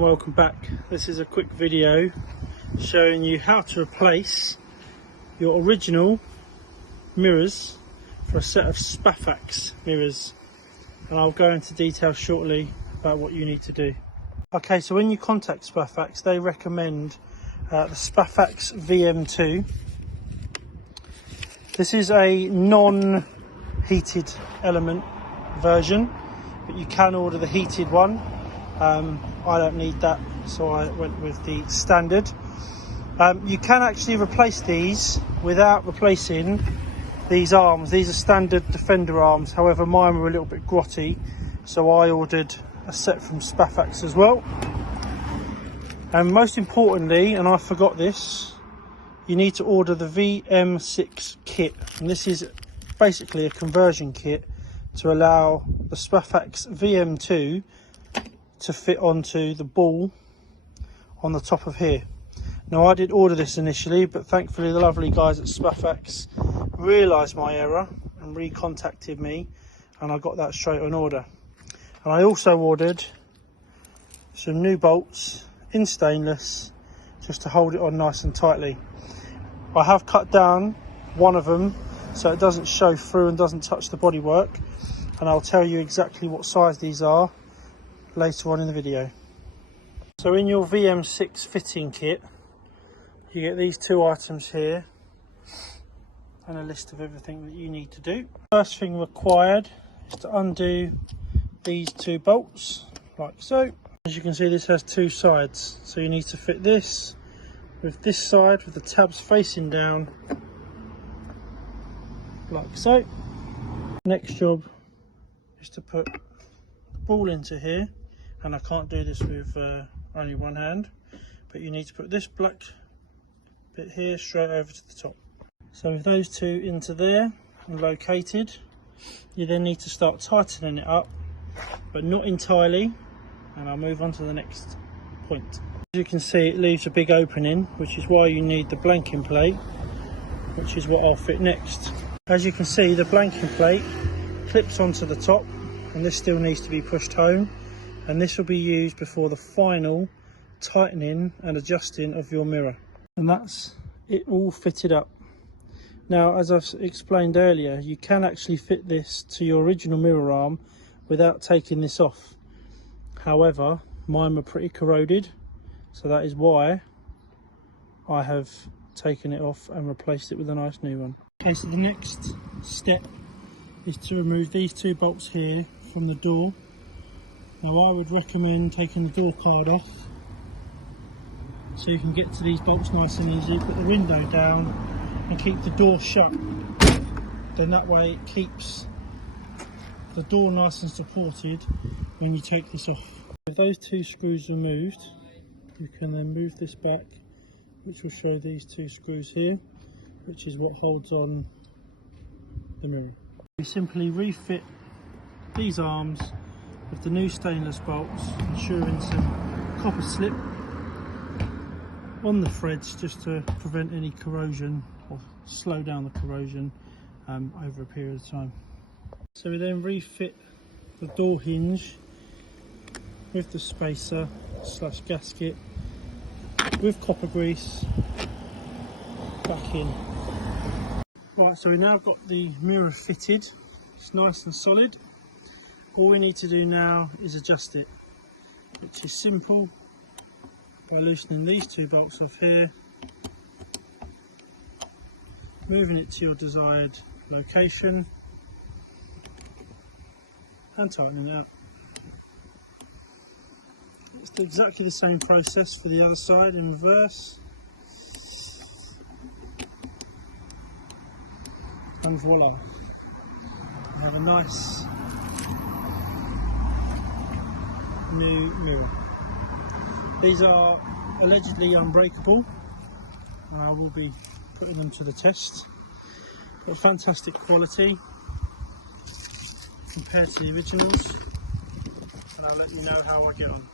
and welcome back. This is a quick video showing you how to replace your original mirrors for a set of SPAFAX mirrors, and I'll go into detail shortly about what you need to do. Okay, so when you contact SPAFAX, they recommend the SPAFAX VM2. This is a non-heated element version, but you can order the heated one. I don't need that, so I went with the standard. You can actually replace these without replacing these arms. These are standard Defender arms, however mine were a little bit grotty, so I ordered a set from SPAFAX as well. And most importantly, and I forgot this, you need to order the VM6 kit, and this is basically a conversion kit to allow the SPAFAX VM2 to fit onto the ball on the top of here. Now, I did order this initially, but thankfully the lovely guys at SPAFAX realised my error and recontacted me, and I got that straight on order. And I also ordered some new bolts in stainless just to hold it on nice and tightly. I have cut down one of them so it doesn't show through and doesn't touch the bodywork, and I'll tell you exactly what size these are later on in the video. So in your VM6 fitting kit, you get these two items here and a list of everything that you need to do. First thing required is to undo these two bolts like so. As you can see, this has two sides, so you need to fit this with this side with the tabs facing down like so. Next job is to put the ball into here, and I can't do this with only one hand, but you need to put this black bit here straight over to the top. So with those two into there and located, you then need to start tightening it up, but not entirely, and I'll move on to the next point. As you can see, it leaves a big opening, which is why you need the blanking plate, which is what I'll fit next. As you can see, the blanking plate clips onto the top, and this still needs to be pushed home, and this will be used before the final tightening and adjusting of your mirror. And that's it all fitted up. Now, as I've explained earlier, you can actually fit this to your original mirror arm without taking this off. However, mine were pretty corroded, so that is why I have taken it off and replaced it with a nice new one. Okay, so the next step is to remove these two bolts here from the door. Now, I would recommend taking the door card off so you can get to these bolts nice and easy. Put the window down and keep the door shut. Then that way it keeps the door nice and supported when you take this off. With those two screws removed, you can then move this back, which will show these two screws here, which is what holds on the mirror. We simply refit these arms with the new stainless bolts, ensuring some copper slip on the threads just to prevent any corrosion or slow down the corrosion over a period of time. So we then refit the door hinge with the spacer / gasket with copper grease back in. Right, so we now got the mirror fitted. It's nice and solid. All we need to do now is adjust it, which is simple by loosening these two bolts off here, moving it to your desired location and tightening it up. It's exactly the same process for the other side in reverse, and voila, we have a nice new mirror. These are allegedly unbreakable. I will be putting them to the test, but fantastic quality compared to the originals, and I'll let you know how I get on.